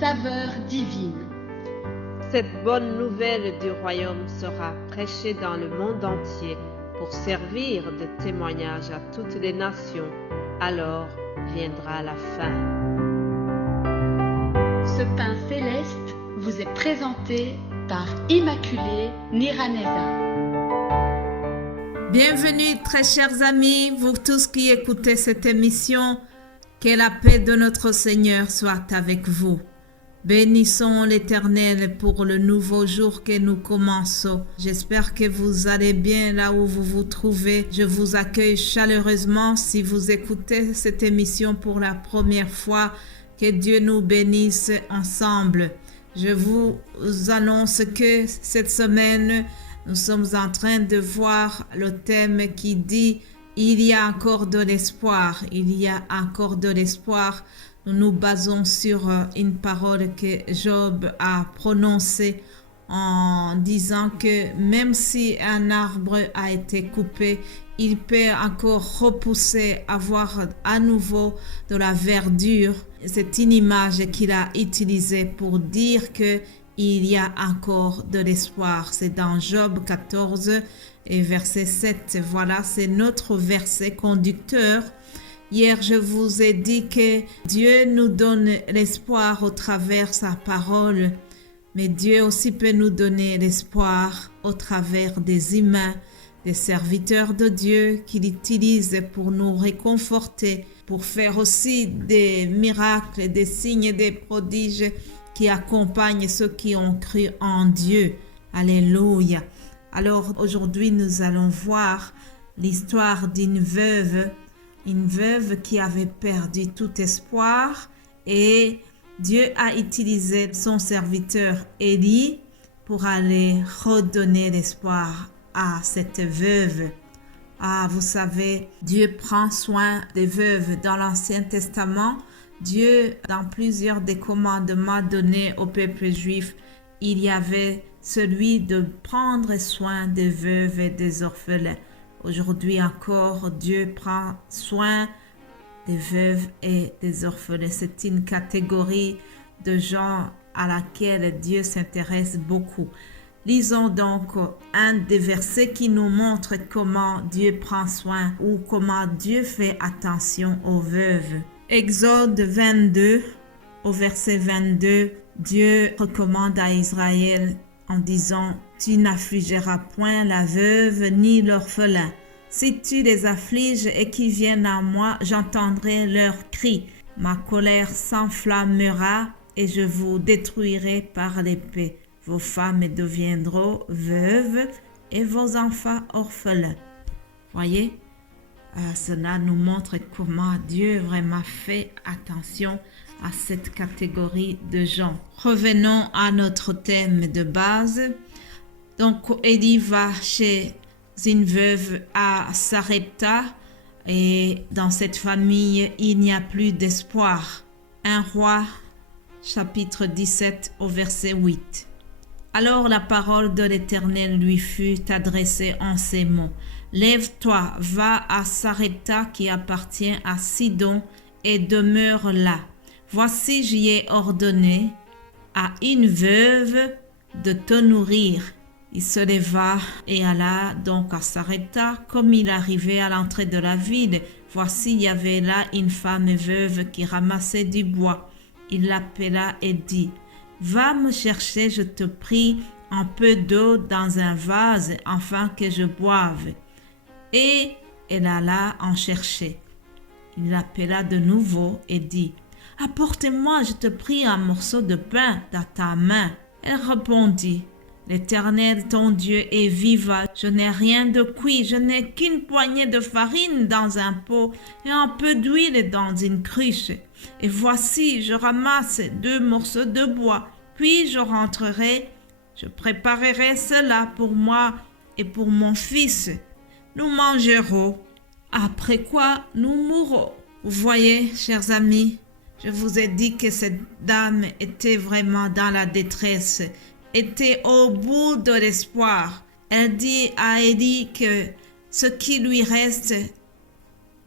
saveur divine. Cette bonne nouvelle du royaume sera prêchée dans le monde entier pour servir de témoignage à toutes les nations. Alors viendra la fin. Ce pain céleste vous est présenté par Immaculée Niraneza. Bienvenue très chers amis, vous tous qui écoutez cette émission, que la paix de notre Seigneur soit avec vous. Bénissons l'Éternel pour le nouveau jour que nous commençons. J'espère que vous allez bien là où vous vous trouvez. Je vous accueille chaleureusement si vous écoutez cette émission pour la première fois. Que Dieu nous bénisse ensemble. Je vous annonce que cette semaine, nous sommes en train de voir le thème qui dit « Il y a encore de l'espoir ». Il y a encore de l'espoir. Nous nous basons sur une parole que Job a prononcée en disant que même si un arbre a été coupé, il peut encore repousser, avoir à nouveau de la verdure. C'est une image qu'il a utilisée pour dire que il y a encore de l'espoir. C'est dans Job 14 et verset 7. Voilà, c'est notre verset conducteur. Hier, je vous ai dit que Dieu nous donne l'espoir au travers de sa parole, mais Dieu aussi peut nous donner l'espoir au travers des humains, des serviteurs de Dieu qu'il utilise pour nous réconforter, pour faire aussi des miracles, des signes, des prodiges qui accompagnent ceux qui ont cru en Dieu. Alléluia. Alors aujourd'hui, nous allons voir l'histoire d'une veuve qui avait perdu tout espoir et Dieu a utilisé son serviteur Élie pour aller redonner l'espoir à cette veuve. Ah, vous savez, Dieu prend soin des veuves. Dans l'Ancien Testament, Dieu, dans plusieurs des commandements donnés au peuple juif, il y avait celui de prendre soin des veuves et des orphelins. Aujourd'hui encore, Dieu prend soin des veuves et des orphelins. C'est une catégorie de gens à laquelle Dieu s'intéresse beaucoup. Lisons donc un des versets qui nous montre comment Dieu prend soin ou comment Dieu fait attention aux veuves. Exode 22, au verset 22, Dieu recommande à Israël en disant « Tu n'affligeras point la veuve ni l'orphelin. Si tu les affliges et qu'ils viennent à moi, j'entendrai leurs cris. Ma colère s'enflammera et je vous détruirai par l'épée. Vos femmes deviendront veuves et vos enfants orphelins. » Voyez, cela nous montre comment Dieu vraiment fait attention à cette catégorie de gens. Revenons à notre thème de base. Donc, Élie va chez une veuve à Sarepta et dans cette famille, il n'y a plus d'espoir. 1 Roi, chapitre 17, au verset 8. Alors la parole de l'Éternel lui fut adressée en ces mots. Lève-toi, va à Sarepta qui appartient à Sidon et demeure là. Voici, j'y ai ordonné à une veuve de te nourrir. Il se leva et alla donc à Sarepta. Comme il arrivait à l'entrée de la ville, voici, il y avait là une femme veuve qui ramassait du bois. Il l'appela et dit, « Va me chercher, je te prie, un peu d'eau dans un vase, afin que je boive. » Et elle alla en chercher. Il l'appela de nouveau et dit, « Apporte-moi, je te prie, un morceau de pain dans ta main. » Elle répondit, « L'Éternel, ton Dieu, est vivant. Je n'ai rien de cuit, je n'ai qu'une poignée de farine dans un pot et un peu d'huile dans une cruche. Et voici, je ramasse 2 morceaux de bois, puis je rentrerai, je préparerai cela pour moi et pour mon fils. Nous mangerons, après quoi nous mourrons. » Vous voyez, chers amis, je vous ai dit que cette dame était vraiment dans la détresse, était au bout de l'espoir. Elle dit à Élie que ce qui lui reste,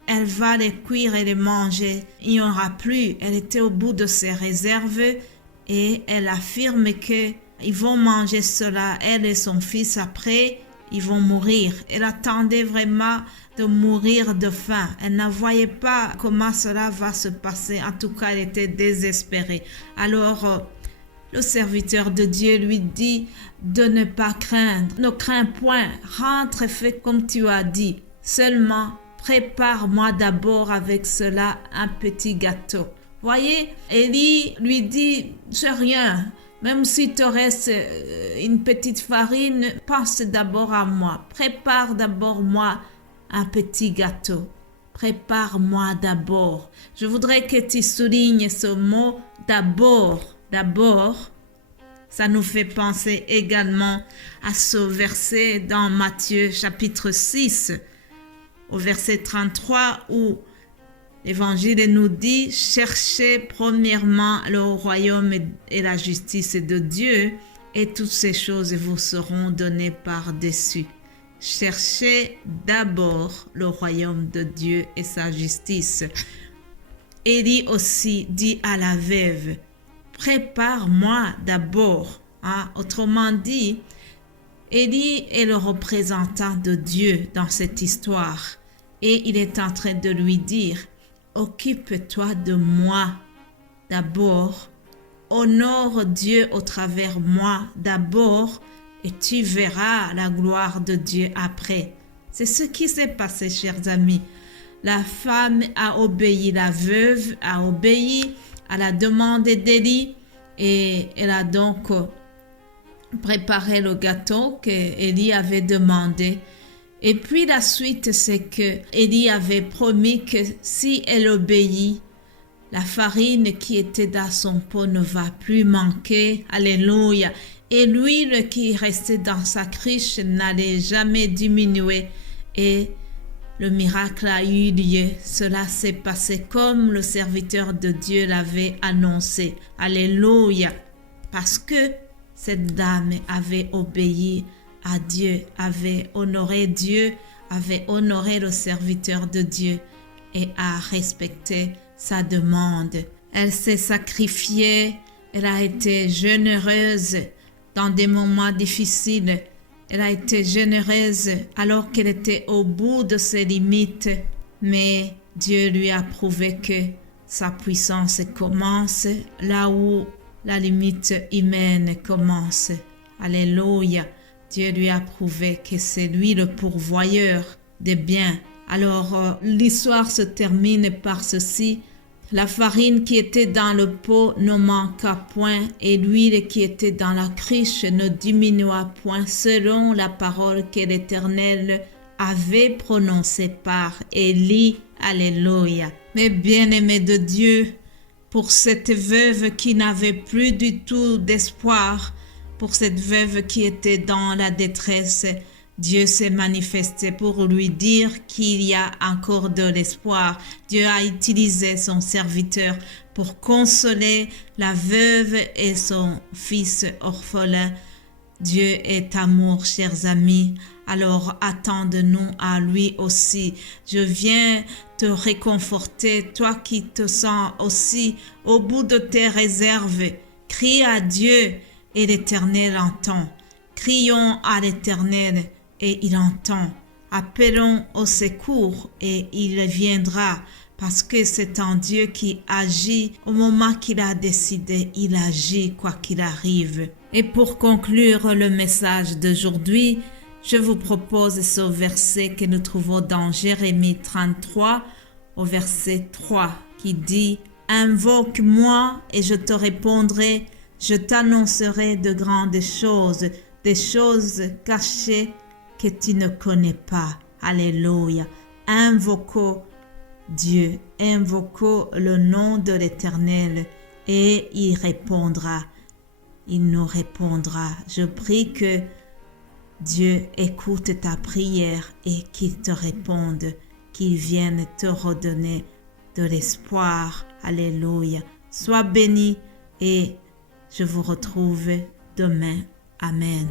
elle va les cuire et les manger. Il n'y aura plus. Elle était au bout de ses réserves et elle affirme que ils vont manger cela, elle et son fils, après ils vont mourir. Elle attendait vraiment de mourir de faim. Elle ne voyait pas comment cela va se passer. En tout cas, elle était désespérée. Alors, le serviteur de Dieu lui dit de ne pas craindre. Ne crains point, rentre et fais comme tu as dit. Seulement, prépare-moi d'abord avec cela un petit gâteau. Voyez, Élie lui dit, c'est rien. Même si te reste une petite farine, pense d'abord à moi. Prépare d'abord moi un petit gâteau. Prépare-moi d'abord. Je voudrais que tu soulignes ce mot d'abord. D'abord, ça nous fait penser également à ce verset dans Matthieu chapitre 6, au verset 33, où l'Évangile nous dit « Cherchez premièrement le royaume et la justice de Dieu, et toutes ces choses vous seront données par-dessus. » Cherchez d'abord le royaume de Dieu et sa justice. Élie aussi dit à la veuve « Prépare-moi d'abord. » Autrement dit, Élie est le représentant de Dieu dans cette histoire et il est en train de lui dire « Occupe-toi de moi d'abord, honore Dieu au travers moi d'abord et tu verras la gloire de Dieu après. » C'est ce qui s'est passé, chers amis. La femme a obéi, la veuve a obéi à la demande d'Élie et elle a donc préparé le gâteau qu'Élie avait demandé. Et puis la suite, c'est que Élie avait promis que si elle obéit, la farine qui était dans son pot ne va plus manquer. Alléluia. Et l'huile qui restait dans sa cruche n'allait jamais diminuer. Et le miracle a eu lieu. Cela s'est passé comme le serviteur de Dieu l'avait annoncé. Alléluia. Parce que cette dame avait obéi à Dieu, avait honoré Dieu, avait honoré le serviteur de Dieu et a respecté sa demande. Elle s'est sacrifiée, elle a été généreuse dans des moments difficiles. Elle a été généreuse alors qu'elle était au bout de ses limites, mais Dieu lui a prouvé que sa puissance commence là où la limite humaine commence. Alléluia. Dieu lui a prouvé que c'est lui le pourvoyeur des biens. Alors, l'histoire se termine par ceci. La farine qui était dans le pot ne manqua point et l'huile qui était dans la cruche ne diminua point selon la parole que l'Éternel avait prononcée par Élie. Alléluia. Mais bien-aimés de Dieu, pour cette veuve qui n'avait plus du tout d'espoir, pour cette veuve qui était dans la détresse, Dieu s'est manifesté pour lui dire qu'il y a encore de l'espoir. Dieu a utilisé son serviteur pour consoler la veuve et son fils orphelin. Dieu est amour, chers amis. Alors attende-nous à lui aussi. Je viens te réconforter, toi qui te sens aussi au bout de tes réserves. Crie à Dieu et l'Éternel entend. Crions à l'Éternel et il entend. Appelons au secours et il viendra parce que c'est en Dieu qui agit au moment qu'il a décidé. Il agit quoi qu'il arrive. Et pour conclure le message d'aujourd'hui, je vous propose ce verset que nous trouvons dans Jérémie 33 au verset 3 qui dit « Invoque-moi et je te répondrai, je t'annoncerai de grandes choses, des choses cachées que tu ne connais pas. » Alléluia. Invoquons Dieu, invoquons le nom de l'Éternel et il répondra. Il nous répondra. Je prie que Dieu écoute ta prière et qu'il te réponde, qu'il vienne te redonner de l'espoir. Alléluia. Sois béni et je vous retrouve demain. Amen.